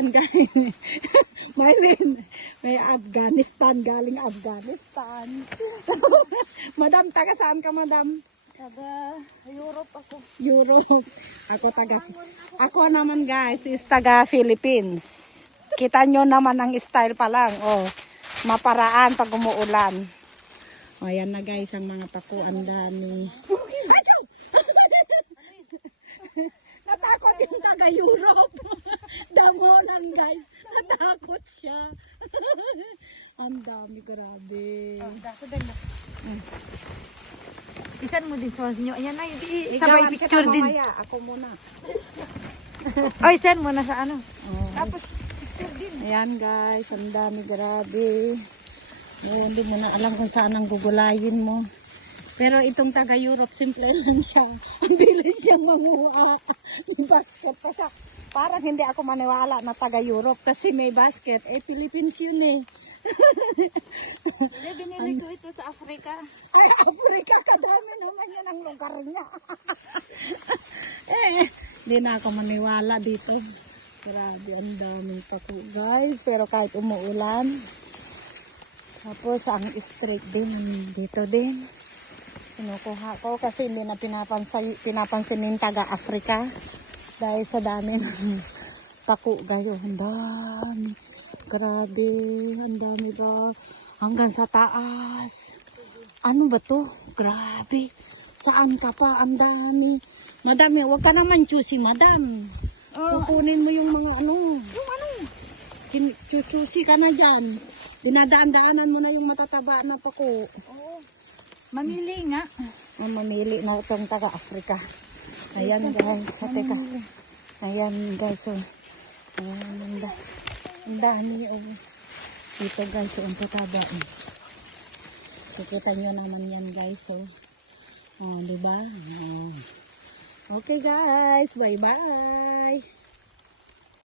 Yan guys. Mylene, may Afghanistan, galing Afghanistan. Madam, taga saan ka, madam? Taga Europe ako. Europe. Ako naman guys, is taga Philippines. Kita nyo naman ang style pa lang. Oh, maparaan pag umuulan. O, yan na guys, ang mga pakuan dami. Natakot yung taga Europe. Damo lang guys. Natakot siya. Ang dami, grabe. Dako din na. Isan mo din sa nyo. Ayan na, sabay Igawan picture kita din. mamaya. Ako muna. Oh, isan mo na sa ano. Oh. Tapos picture din. Ayan guys, ang dami, grabe. Hindi mo na alam kung saan ang gugulayin mo. Pero itong taga-Europe, simple lang siya. Ang bilis siyang manguha. Basket pa siya. Parang hindi ako maniwala na taga-Europe kasi may basket. Philippines yun eh. Binili ko ito sa Africa. Ay, Africa, kadami naman yan ang lugar niya. Hindi na ako maniwala dito. Grabe, ang daming paku guys. Pero kahit umuulan. Tapos ang straight din, dito din. Kinukuha ko kasi hindi na pinapansin ng taga-Africa. Dahil sa dami ng paku guys. Ang dami. Grabe, ang dami ba? Hanggang sa taas. Ano ba to? Grabe. Saan ka pa? Ang dami. Madam, huwag ka naman choosy, madam. Kukunin mo yung mga ano. Yung ano? Choosy ka na dyan. Dinadaan-daanan mo na yung matataba na pako. Oo. Mamili nga. Mamili na itong taga-Africa. Ayan guys. Teka. Ayan guys. Oh. Ayan. Ang dami. Oh. Dito guys. Ang tataba. Kita nyo naman yan guys. Oh, diba? Oh. Okay guys. Bye-bye.